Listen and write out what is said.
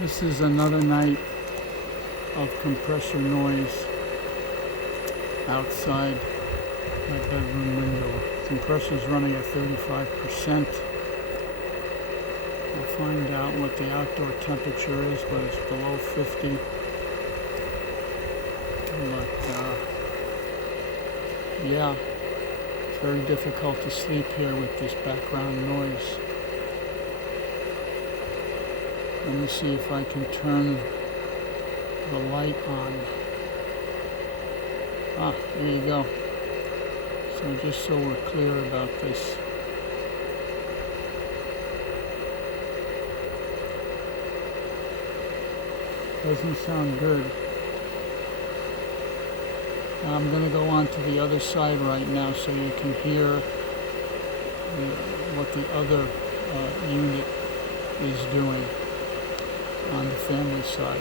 This is another night of compressor noise outside my bedroom window. Compressor's running at 35%. We'll find out what the outdoor temperature is, but it's below 50. But yeah, it's very difficult to sleep here with this background noise. Let me see if I can turn the light on. There you go. So just so we're clear about this. Doesn't sound good. I'm going to go on to the other side right now so you can hear what the other unit is doing on the family side.